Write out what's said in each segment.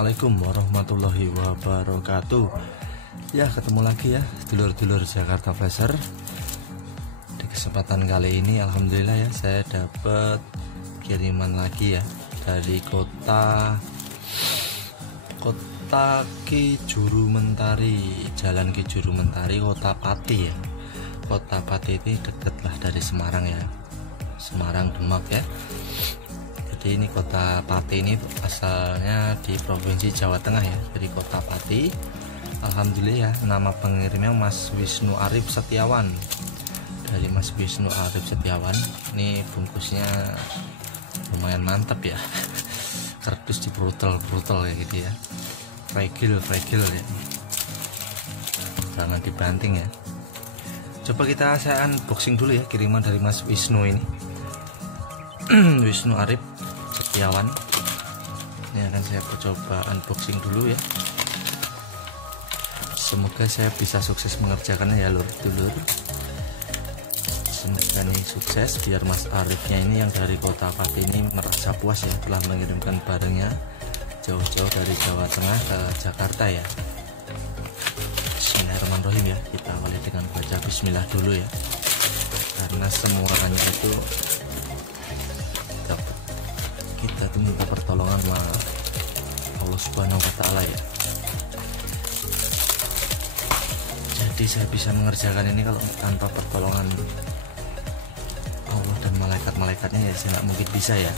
Assalamualaikum warahmatullahi wabarakatuh. Ya, ketemu lagi ya dulur-dulur Jakarta Pasar. Di kesempatan kali ini alhamdulillah ya saya dapat kiriman lagi ya dari kota Kijuru Mentari, Jalan Kijuru Mentari, Kota Pati ya. Kota Pati ini deket lah dari Semarang ya, Semarang Demak ya. Jadi ini Kota Pati ini asalnya di Provinsi Jawa Tengah ya, dari Kota Pati. Alhamdulillah ya, nama pengirimnya Mas Wisnu Arif Setiawan, dari Mas Wisnu Arif Setiawan. Ini bungkusnya lumayan mantap ya, kardus di brutal kayak gitu ya, fragile ya, jangan dibanting ya. Coba saya unboxing dulu ya kiriman dari Mas Wisnu ini. Wisnu Arif Setiawan. Ini akan saya coba unboxing dulu ya. Semoga saya bisa sukses mengerjakannya ya dulur. Semoga ini sukses biar Mas Arifnya ini yang dari Kota Pati ini merasa puas ya telah mengirimkan barangnya jauh-jauh dari Jawa Tengah ke Jakarta ya. Bismillahirrahmanirrahim ya. Kita awali dengan baca bismillah dulu ya. Karena semuanya itu kita tuh minta pertolongan sama Allah Subhanahu wa Ta'ala ya. Jadi saya bisa mengerjakan ini kalau tanpa pertolongan Allah dan malaikat-malaikatnya ya saya nggak mungkin bisa ya.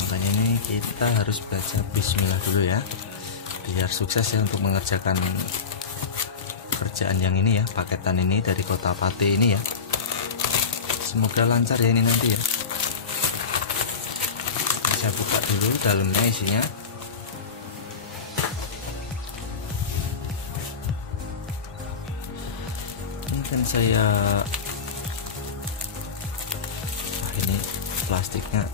Makanya ini kita harus baca bismillah dulu ya, biar sukses ya untuk mengerjakan pekerjaan yang ini ya, paketan ini dari Kota Pati ini ya. Semoga lancar ya ini nanti ya. Saya buka dulu dalamnya isinya. Ini kan saya ini plastiknya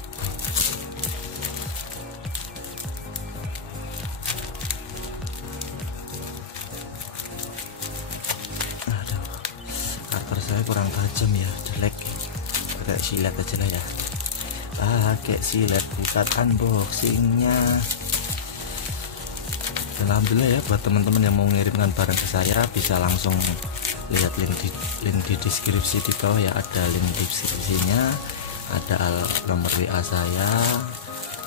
karter saya kurang tajam ya, jelek, pakai silet aja lah ya. Pakai silet buat unboxingnya. Alhamdulillah ya, buat teman-teman yang mau mengirimkan barang ke saya bisa langsung lihat link di deskripsi di bawah ya. Ada link deskripsinya, ada nomor WA saya,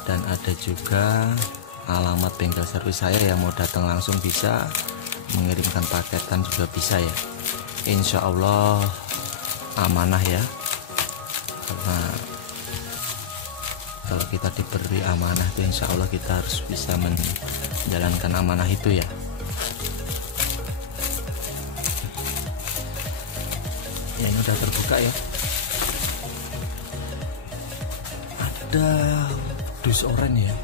dan ada juga alamat bengkel servis saya yang mau datang langsung bisa, mengirimkan paketan juga bisa ya. InsyaAllah amanah ya, karena kalau kita diberi amanah itu insya Allah kita harus bisa menjalankan amanah itu ya. Ya ini udah terbuka ya. Ada dus oranye ya.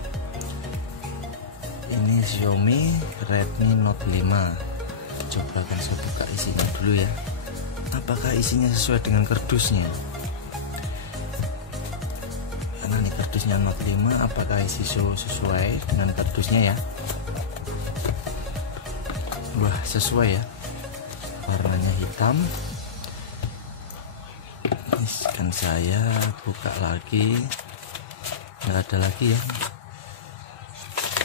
Ini Xiaomi Redmi Note 5. Coba akan saya buka isinya dulu ya. Apakah isinya sesuai dengan kardusnya? Ini kardusnya Note 5, apakah isi sesuai dengan kardusnya ya? Wah, sesuai ya, warnanya hitam. Ini kan saya buka lagi, nggak ada lagi ya,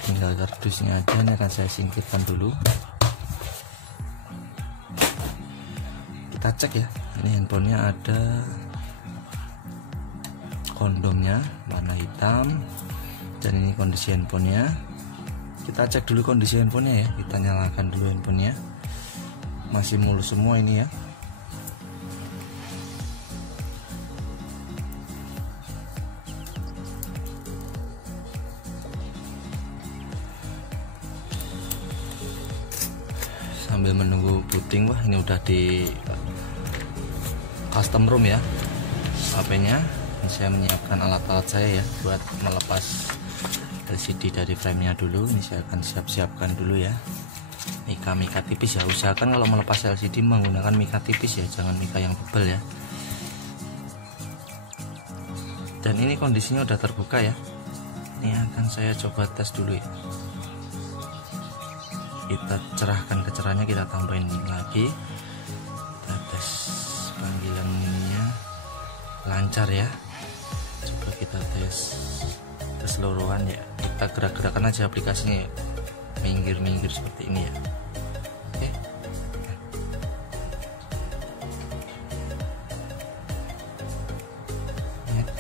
tinggal kardusnya aja. Ini akan saya singkirkan dulu. Kita cek ya, ini handphonenya ada kondomnya warna hitam, dan ini kondisi handphonenya. Kita cek dulu kondisi handphonenya ya, kita nyalakan dulu handphonenya. Masih mulus semua ini ya. Sambil menunggu booting, wah ini udah di custom room ya HP-nya. Saya menyiapkan alat-alat saya ya buat melepas LCD dari framenya dulu. Ini saya akan siapkan dulu ya, mika tipis ya. Usahakan kalau melepas LCD menggunakan mika tipis ya, jangan mika yang tebal ya. Dan ini kondisinya udah terbuka ya. Ini akan saya coba tes dulu ya. Kita cerahkan kecerahannya, kita tambahin lagi, kita tes panggilannya lancar ya. Coba kita tes keseluruhan ya. Kita gerak-gerakan aja aplikasinya ya, minggir-minggir seperti ini ya. Oke.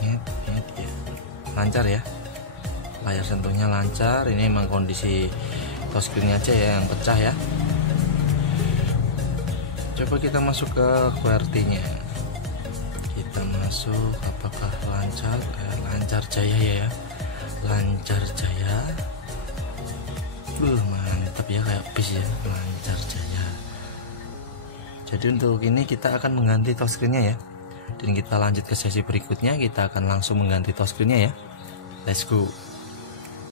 Nyet ya. Lancar ya, layar sentuhnya lancar. Ini emang kondisi touchscreen aja ya yang pecah ya. Coba kita masuk ke QWERTY-nya. Kita masuk, apakah lancar? Lancar jaya ya. Lancar jaya. Mantap ya, kayak bis ya. Lancar jaya. Jadi untuk ini kita akan mengganti touchscreen-nya ya. Dan kita lanjut ke sesi berikutnya, kita akan langsung mengganti touchscreen-nya ya. Let's go.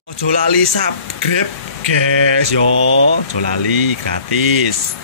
Ojo lali subscribe guys yo, ojo lali gratis.